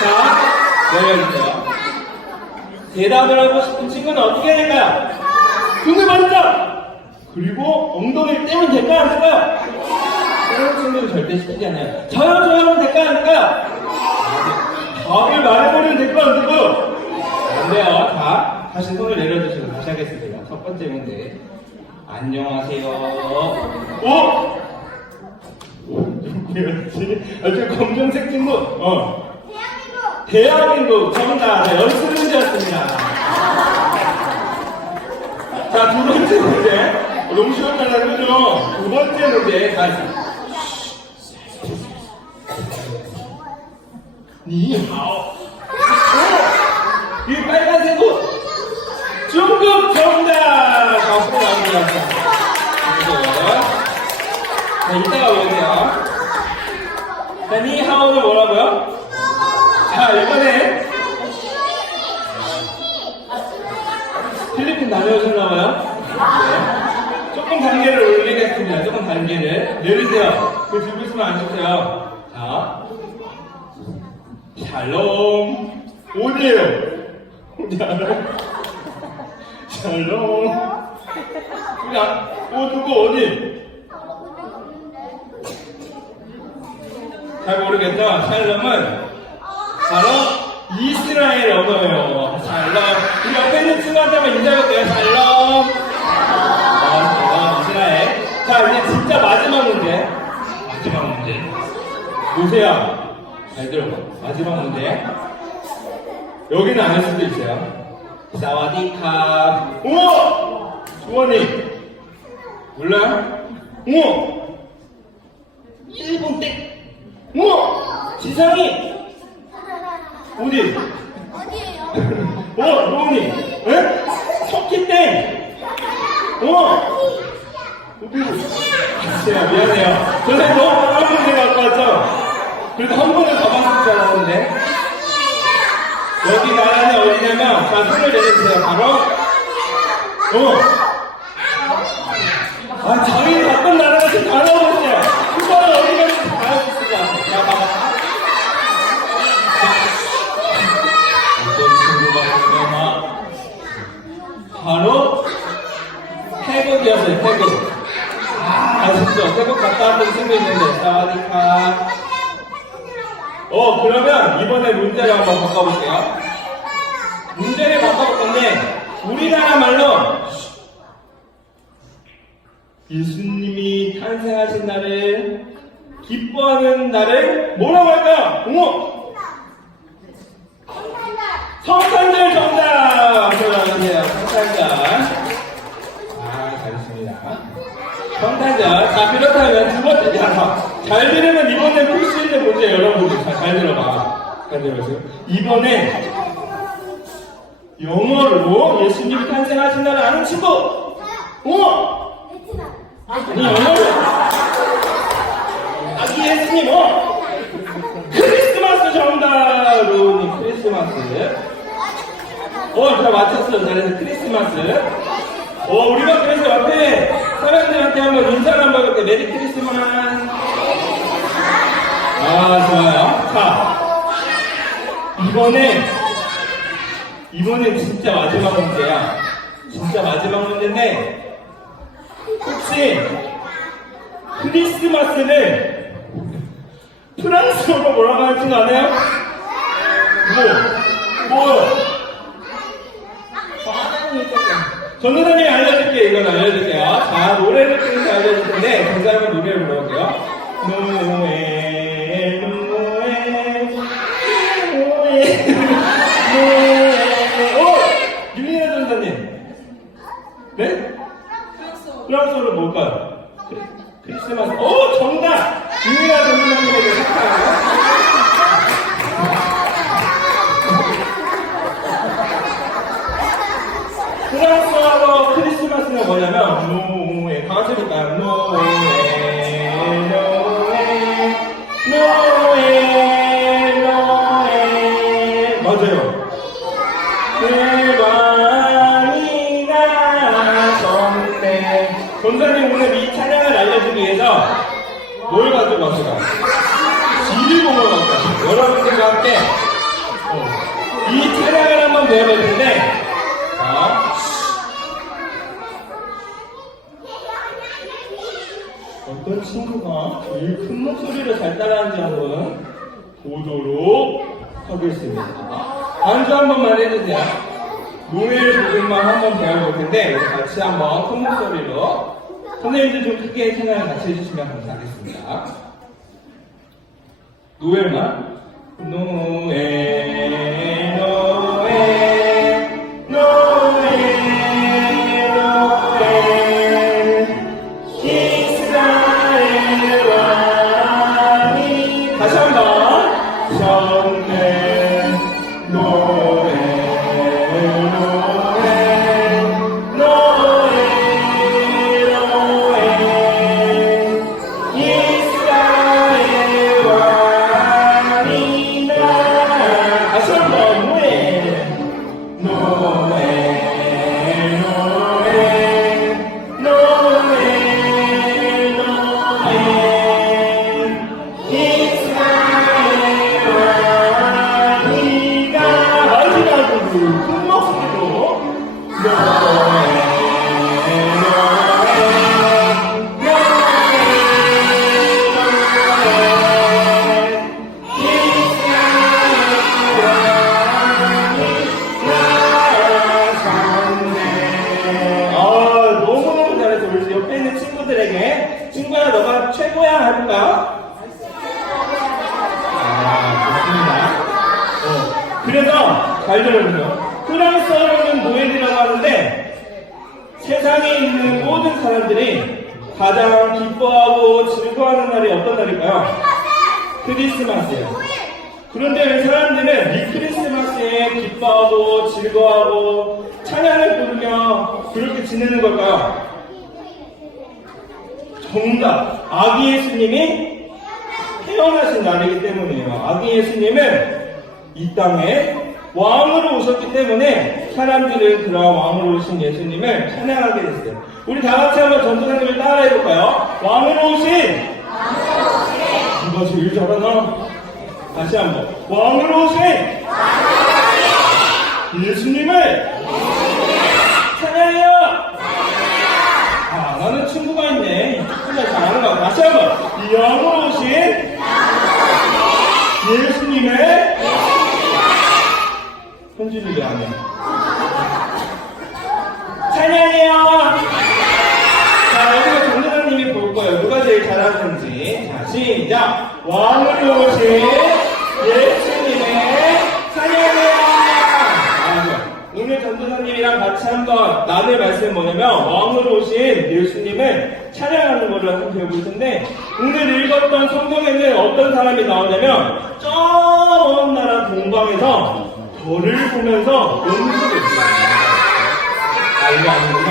자, 내려주세요. 대답을 하고 싶은 친구는 어떻게 해야 될까요? 눈을 반짝! 그리고 엉덩이를 떼면 될까요? 안 될까요? 그런 친구는 절대 시키지 않아요. 저요, 저요 하면 될까요? 안 될까요? 답을 말해버리면 될까요? 안 될까요? 안 돼요. 자, 다시 손을 내려주시고 다시 하겠습니다. 첫 번째 문제. 안녕하세요. 어? 누구였지? 아, 저 검정색 친구. 어. 대한민국 정답 네, 연습 문제였습니다. 자, 두 번째 문제. 쉬웠잖아요, 그죠? 두 번째 문제. 자, 니하오색 옷. 중국 정답! 자, 앞으로 나옵니다. 자, 이따가 오세요. 자, 니하오는 뭐라고요? 자, 이번에 필리핀 다녀오셨나봐요? 네. 조금 단계를 올리겠습니다. 조금 단계를. 내리세요. 그 들고 있으면 안 좋대요. 자. 샬롬. 어디에요? 어디 알아요? 샬롬. 우리 아, 어, 누구 어디? 잘 모르겠죠? 샬롬은 바로 이스라엘 언어예요. 샬롬. 우리 옆에 있는 친구한테만 인사해볼게요. 샬롬. 아, 이스라엘. 자, 이제 진짜 마지막 문제. 마지막 문제. 보세요. 잘 들어봐. 마지막 문제. 여기는 아닐 수도 있어요. 사와디캅. 우와! 주원이. 몰라요? 우와! 일본 땡. 우와! 지상이. 어디? 어, 로운이. 에? 석기 땡. 어. 제가 미안해요. 선생님 너무 어려운 문제 갖고 왔죠? 그래도 한 번에 다 봤을 줄 알았는데. 여기 나라는 어디냐면, 자, 손을 내려주세요. 바로. 어. 아, 저희 바쁜 나라가 지금 다 나오겠어요. 그거는 어디 가는지 다 알고 있을 것 같아요. 자, 봐봐. 어떤 친구가 있냐면, 바로 태국이었어요, 태국. 아, 아쉽죠? 태국 갔다 왔던 친구 있는데, 사와디카. 어, 그러면 이번에 문제를 한번 바꿔볼게요. 문제를 바꿔볼 건데, 우리나라 말로 예수님이 탄생하신 날을 기뻐하는 날을 뭐라고 할까요? 어? 성탄절 정답! 들어가세요. 성탄절. 아, 잘했습니다. 성탄절. 자, 그렇다면 두 번째. 야, 잘 들으면 이번에 풀수 있는 문제 여러분들 자, 잘 들어봐. 잘 들어보세요. 이번에 영어로 예수님이 탄생하신 날을 아는 친구! 어? 아니, 영어로. 아기 예수님, 어? 크리스마스 정답! 로우님, 크리스마스. 어, 다 맞췄어. 잘해서 크리스마스. 어, 우리가 그래서 옆에 사람들한테 한번 인사를 한번 해볼게. 메리 크리스마스. 아, 좋아요. 자, 이번에, 이번엔 진짜 마지막 문제야. 진짜 마지막 문제인데, 혹시 크리스마스를 프랑스어로 뭐라고 하는지 아세요? 뭐? 뭐? 전도사님이 알려줄게요. 이건 알려줄게요. 자, 노래를 통해서 알려줄 텐데, 그 사람은 노래를 불러볼게요. 노에, 노에, 노에, 노에. 오! 윤리나 전사님. 네? 프랑스어로 뭘까요? 크리- 크리스마스. 오! 정답! 윤리나 전사님에게 축하해요. 프랑스어로 크리스마스가 뭐냐면 노에 다 같이 해볼까요? 노에 한 번만 해주세요. 노래를 부분만 한 번 배워볼 텐데 같이 한번 큰 목소리로 선생님들 좀 크게 생각을 같이 해주시면 감사하겠습니다. 노래만 노래 최고야 해볼까요? 아, 좋습니다. 어, 그래서 잘 들어보세요. 프랑스어로는 노엘이라고 하는데 세상에 있는 모든 사람들이 가장 기뻐하고 즐거워하는 날이 어떤 날일까요? 크리스마스예요. 그런데 왜 사람들은 이 크리스마스에 기뻐하고 즐거워하고 찬양을 부르며 그렇게 지내는 걸까요? 정답! 아기 예수님이 태어나신 날이기 때문이에요. 아기 예수님은 이 땅에 왕으로 오셨기 때문에 사람들은 그런 왕으로 오신 예수님을 찬양하게 됐어요. 우리 다 같이 한번 전도사님을 따라해 볼까요? 왕으로 오신 누가 제일 잘하나? 다시 한번 왕으로 오신 예수님을 찬양해요. 아, 나는 친구가 있네. 거 다시 한번 이 왕으로 오신 예수님을 현준이 왜안 해? 찬양해요. 자, 여기서 전도사님이 볼 거예요. 누가 제일 잘하는지. 자, 시작. 왕으로 오신 예수 전도사님이랑 같이 한번 나눌 말씀 뭐냐면 왕으로 오신 예수님을 찬양하는 거를 한번 배워볼 텐데 오늘 읽었던 성경에는 어떤 사람이 나오냐면 저 먼 나라 동방에서 별을 보면서 했어요. 아, 이거 아니구나.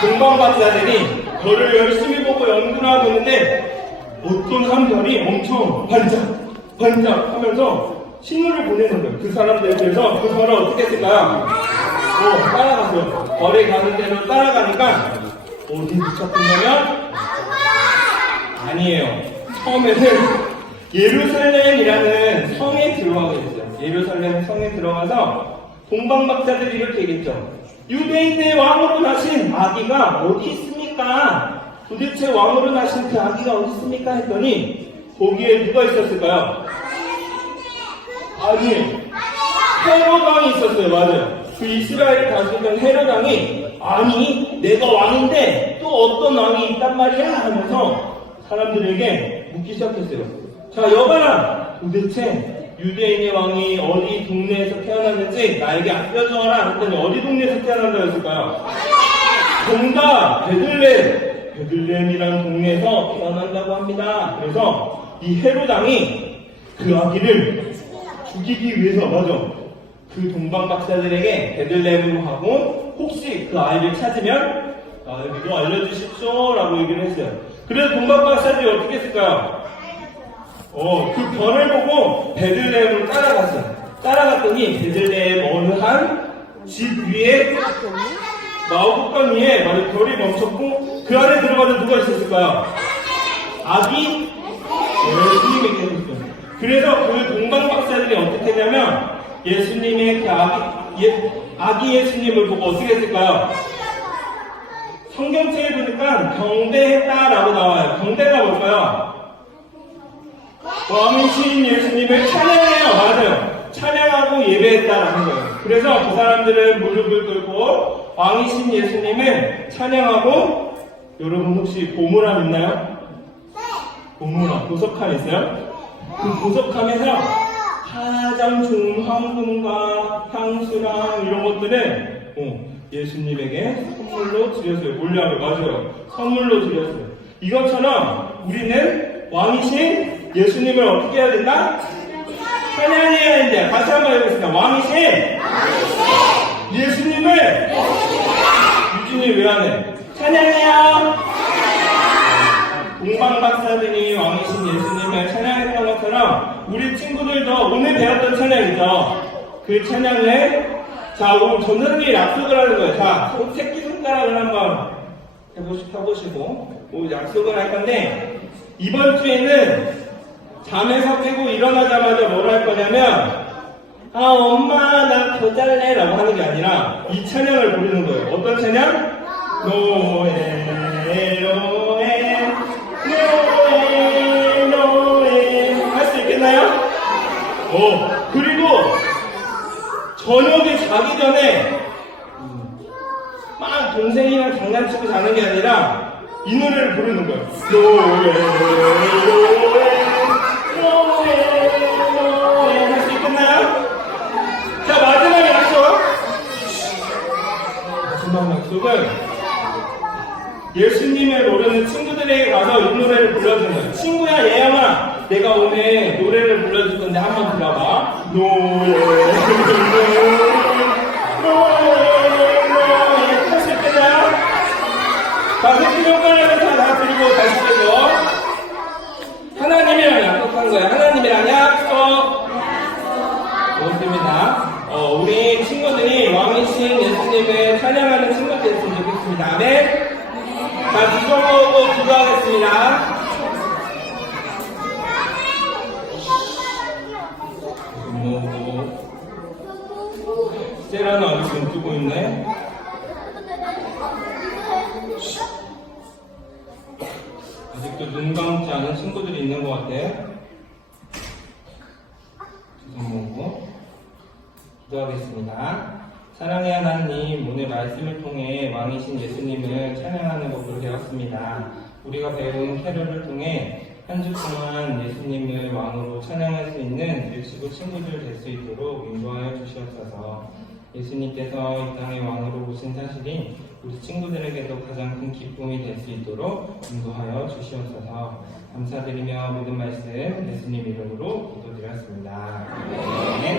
동방 박사들이 별을 열심히 보고 연구를 하고 있는데 어떤 한 별이 엄청 반짝, 반짝 하면서 신호를 보내는 거예요. 그 사람들에 대해서 그 별을 어떻게 했을까요? 어, 따라갔어요. 별이 가는 대로 따라가니까 어디 도착했냐면 아니에요. 처음에는 예루살렘이라는 성에 들어가게 됐어요. 예루살렘 성에 들어가서 동방박사들이 이렇게 얘기했죠. 유대인의 왕으로 나신 아기가 어디 있습니까? 도대체 왕으로 나신 그 아기가 어디 있습니까? 했더니 거기에 누가 있었을까요? 아니 헤로당이 있었어요. 맞아요. 그 이스라엘 다스리던 헤로당이 아니 내가 왕인데 또 어떤 왕이 있단 말이야 하면서 사람들에게 묻기 시작했어요. 자 여봐라 도대체 유대인의 왕이 어디 동네에서 태어났는지 나에게 알려줘라 했더니 어디 동네에서 태어난다 했을까요? 정답 베들렘 베들렘이라는 동네에서 태어난다고 합니다. 그래서 이 헤로당이 그 아기를 죽이기 위해서 맞아 그 동방 박사들에게 베들렘으로 하고 혹시 그 아이를 찾으면 나에게도 알려주십시오 라고 얘기를 했어요. 그래서 동방 박사들이 어떻게 했을까요? 어, 그 별을 보고 베들레헴으로 따라갔어요. 따라갔더니 베들레헴 어느 한 집 위에 마오국간 위에 만약 별이 멈췄고 그 안에 들어가서 누가 있었을까요? 아기 예수님이 계셨어요. 그래서 그 동방 박사들이 어떻게 했냐면 예수님의 그 아기, 예, 아기 예수님을 보고 어떻게 했을까요? 성경책에 보니까 경배했다라고 나와요. 경배가 뭘까요? 왕이신 예수님을 찬양해요. 맞아요. 찬양하고 예배했다라는 거예요. 그래서 그 사람들은 무릎을 꿇고 왕이신 예수님을 찬양하고 여러분 혹시 보물함 있나요? 보물함, 보석함 있어요? 그 보석함에서 가장 좋은 황금과 향수랑 이런 것들은 어, 예수님에게 선물로 드렸어요. 몰려하게 맞아요. 선물로 드렸어요. 이것처럼 우리는 왕이신 예수님을 어떻게 해야 된다? 찬양해야 된다. 다시 한번 해보겠습니다. 왕이신 예수님을 유진이 왜 안 해? 찬양해요. 동방 박사들이 왕이신 예수님을 찬양했던 것처럼 우리 친구들도 오늘 배웠던 찬양이죠. 그 찬양을 자 오늘 전사님이 약속을 하는 거예요. 자 손- 새끼 손가락을 한번 해보시, 해보시고 오늘 약속을 할 건데 이번 주에는 잠에서 깨고 일어나자마자 뭘 할 거냐면 아 엄마 나 더 잘래 라고 하는 게 아니라 이 찬양을 부르는 거예요. 어떤 찬양? 노에 노 어 그리고 저녁에 자기 전에 막 동생이랑 장난치고 자는 게 아니라 이 노래를 부르는 거예요. 노에 노에 노에 노에 할수 있겠나요? 자 마지막 약속 마지막 약속은 예수님을 모르는 친구들에게 가서 이 노래를 불러주는 거예요. 친구야 예영아 내가 오늘 노래를 불러줄 건데 한번 들어봐 노래 노래 노래 할수 있겠나요? 자 새끼 손가락을 다, 다 들고 다시 들고 하나님이랑 약속한 거예요 하나님이랑 약속 좋습니다. 어, 우리 친구들이 왕이신 예수님을 찬양하는 친구들 됐으면 좋겠습니다. 아멘. 자, 기도하고 기도하겠습니다. 뭐, 세라는 아직 눈 뜨고 있네. 아직도 눈 감지 않은 친구들이 있는 것 같아. 두손 기도하겠습니다. 사랑의 하나님, 오늘 말씀을 통해 왕이신 예수님을 찬양하는 법을 배웠습니다. 우리가 배운 캐롤을 통해 한 주 동안 예수님을 왕으로 찬양할 수 있는 일시부 친구들 될 수 있도록 인도하여 주시옵소서. 예수님께서 이 땅의 왕으로 오신 사실이 우리 친구들에게도 가장 큰 기쁨이 될 수 있도록 인도하여 주시옵소서. 감사드리며 모든 말씀 예수님 이름으로 기도드렸습니다. 아멘.